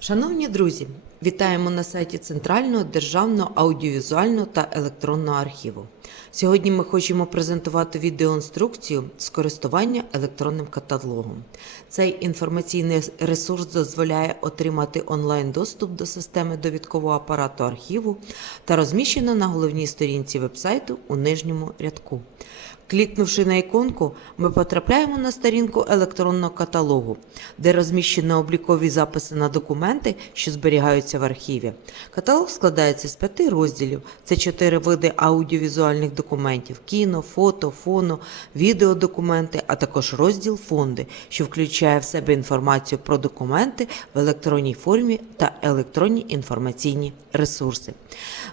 Шановні друзі, вітаємо на сайті Центрального державного аудіовізуального та електронного архіву. Сьогодні ми хочемо презентувати відеоінструкцію з користування електронним каталогом. Цей інформаційний ресурс дозволяє отримати онлайн доступ до системи довідкового апарату архіву та розміщено на головній сторінці вебсайту у нижньому рядку. Клікнувши на іконку, ми потрапляємо на сторінку електронного каталогу, де розміщено облікові записи на документи, що зберігаються в архіві. Каталог складається з п'яти розділів: це чотири види аудіовізуальних документів: кіно, фото, фоно, відеодокументи, а також розділ фонди, що включає в себе інформацію про документи в електронній формі та електронні інформаційні ресурси.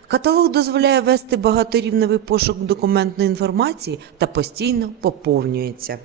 Каталог дозволяє вести багаторівневий пошук документної інформації та постійно поповнюється.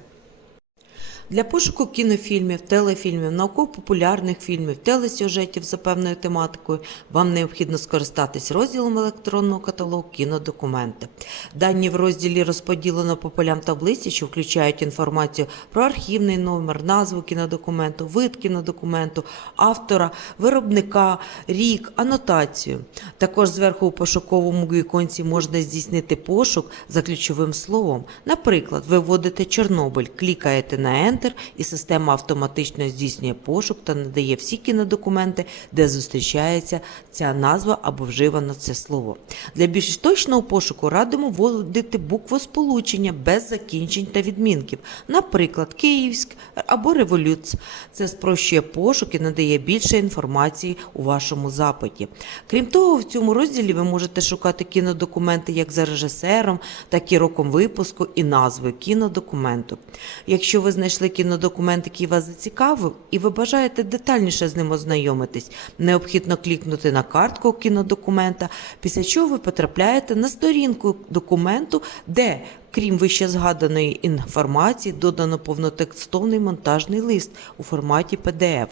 Для пошуку кінофільмів, телефільмів, науково-популярних фільмів, телесюжетів за певною тематикою вам необхідно скористатись розділом електронного каталогу кінодокументи. Дані в розділі розподілено по полям таблиці, що включають інформацію про архівний номер, назву кінодокументу, вид кінодокументу, автора, виробника, рік, анотацію. Також зверху у пошуковому віконці можна здійснити пошук за ключовим словом. Наприклад, ви вводите Чорнобиль, клікаєте на Enter, і система автоматично здійснює пошук та надає всі кінодокументи, де зустрічається ця назва або вживано це слово. Для більш точного пошуку радимо вводити буквосполучення без закінчень та відмінків, наприклад, Київськ або Революц. Це спрощує пошук і надає більше інформації у вашому запиті. Крім того, в цьому розділі ви можете шукати кінодокументи як за режисером, так і роком випуску і назвою кінодокументу. Якщо ви знайшли кінодокумент, який вас зацікавив, і ви бажаєте детальніше з ним ознайомитись, необхідно клікнути на картку кінодокумента, після чого ви потрапляєте на сторінку документу, де Крім вище згаданої інформації, додано повнотекстовний монтажний лист у форматі PDF.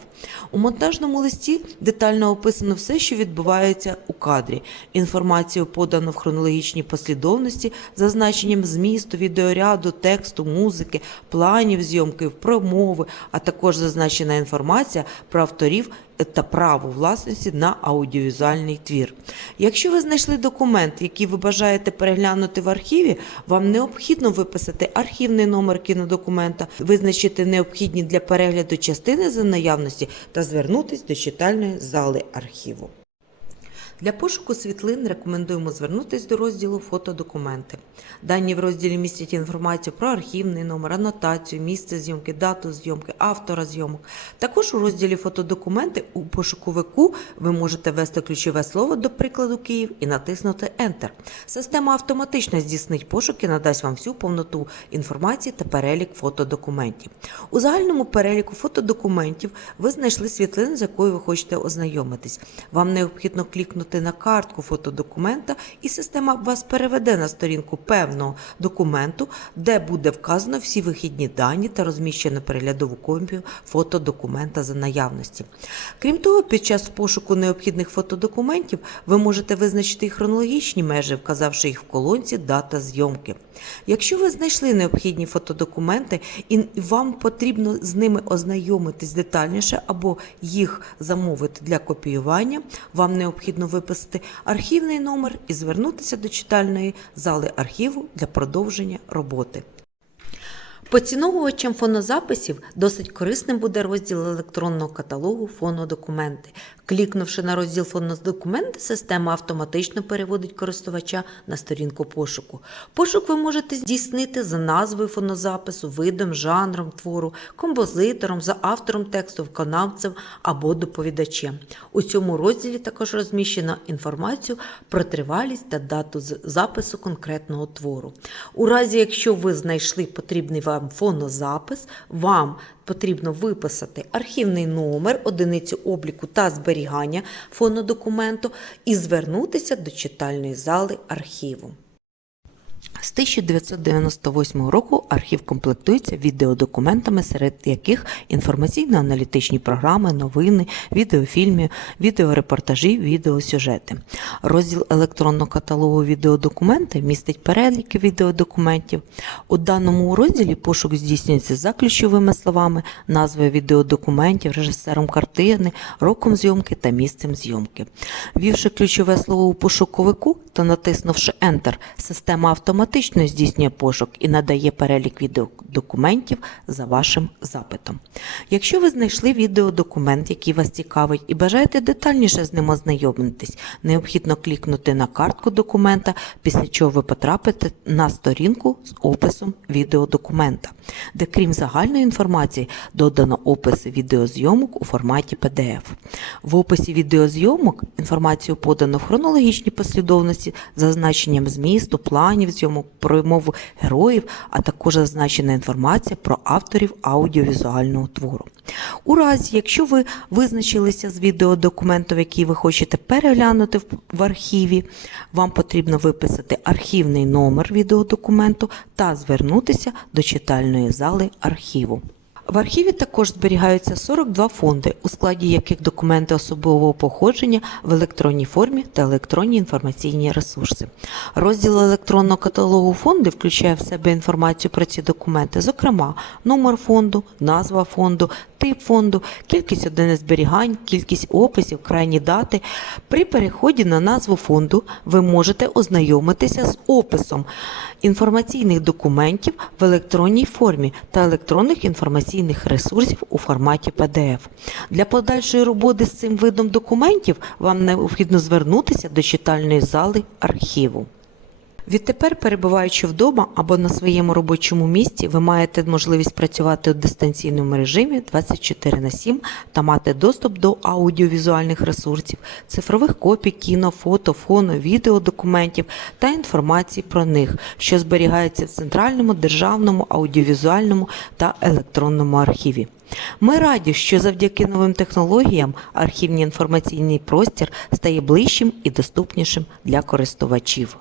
У монтажному листі детально описано все, що відбувається у кадрі. Інформацію подано в хронологічній послідовності за значенням змісту, відеоряду, тексту, музики, планів зйомки, промови, а також зазначена інформація про авторів та право власності на аудіовізуальний твір. Якщо ви знайшли документ, який ви бажаєте переглянути в архіві, вам необхідно виписати архівний номер кінодокумента, визначити необхідні для перегляду частини за наявності та звернутися до читальної зали архіву. Для пошуку світлин рекомендуємо звернутися до розділу Фотодокументи. Дані в розділі містять інформацію про архівний номер, анотацію, місце зйомки, дату зйомки, автора зйомок. Також у розділі Фотодокументи у пошуковику ви можете ввести ключове слово, до прикладу Київ, і натиснути Enter. Система автоматично здійснить пошук і надасть вам всю повноту інформації та перелік фотодокументів. У загальному переліку фотодокументів ви знайшли світлину, з якою ви хочете ознайомитись. Вам необхідно клікнути на картку фотодокумента, і система вас переведе на сторінку певного документу, де буде вказано всі вихідні дані та розміщено переглядову копію фотодокумента за наявності. Крім того, під час пошуку необхідних фотодокументів ви можете визначити і хронологічні межі, вказавши їх в колонці Дата зйомки. Якщо ви знайшли необхідні фотодокументи і вам потрібно з ними ознайомитись детальніше або їх замовити для копіювання, вам необхідно виписати архівний номер і звернутися до читальної зали архіву для продовження роботи. Поціновувачам фонозаписів досить корисним буде розділ електронного каталогу фонодокументи. Клікнувши на розділ фонодокументи, система автоматично переводить користувача на сторінку пошуку. Пошук ви можете здійснити за назвою фонозапису, видом, жанром твору, композитором, за автором тексту, виконавцем або доповідачем. У цьому розділі також розміщено інформацію про тривалість та дату запису конкретного твору. У разі, якщо ви знайшли потрібний вам фонозапис, вам потрібно виписати архівний номер, одиницю обліку та зберігання фонодокументу і звернутися до читальної зали архіву. З 1998 року архів комплектується відеодокументами, серед яких інформаційно-аналітичні програми, новини, відеофільми, відеорепортажі, відеосюжети. Розділ електронного каталогу відеодокументи містить переліки відеодокументів. У даному розділі пошук здійснюється за ключовими словами, назвою відеодокументів, режисером картини, роком зйомки та місцем зйомки. Ввівши ключове слово у пошуковику та натиснувши Enter, система автоматично здійснює пошук і надає перелік відеодокументів за вашим запитом. Якщо ви знайшли відеодокумент, який вас цікавить, і бажаєте детальніше з ним ознайомитись, необхідно клікнути на картку документа, після чого ви потрапите на сторінку з описом відеодокумента, де крім загальної інформації додано описи відеозйомок у форматі PDF. В описі відеозйомок інформацію подано в хронологічній послідовності зазначенням змісту, планів зйомок, про мову героїв, а також зазначена інформація про авторів аудіовізуального твору. У разі, якщо ви визначилися з відеодокументом, який ви хочете переглянути в архіві, вам потрібно виписати архівний номер відеодокументу та звернутися до читальної зали архіву. В архіві також зберігаються 42 фонди, у складі яких документи особового походження в електронній формі та електронні інформаційні ресурси. Розділ електронного каталогу фонди включає в себе інформацію про ці документи, зокрема, номер фонду, назва фонду, тип фонду, кількість одиниць зберігань, кількість описів, крайні дати. При переході на назву фонду ви можете ознайомитися з описом інформаційних документів в електронній формі та електронних інформаційних ресурсів у форматі PDF. Для подальшої роботи з цим видом документів вам необхідно звернутися до читальної зали архіву. Відтепер, перебуваючи вдома або на своєму робочому місці, ви маєте можливість працювати у дистанційному режимі 24 на 7 та мати доступ до аудіовізуальних ресурсів, цифрових копій, кіно, фото, фоно, відеодокументів та інформації про них, що зберігається в центральному державному аудіовізуальному та електронному архіві. Ми раді, що завдяки новим технологіям архівний інформаційний простір стає ближчим і доступнішим для користувачів.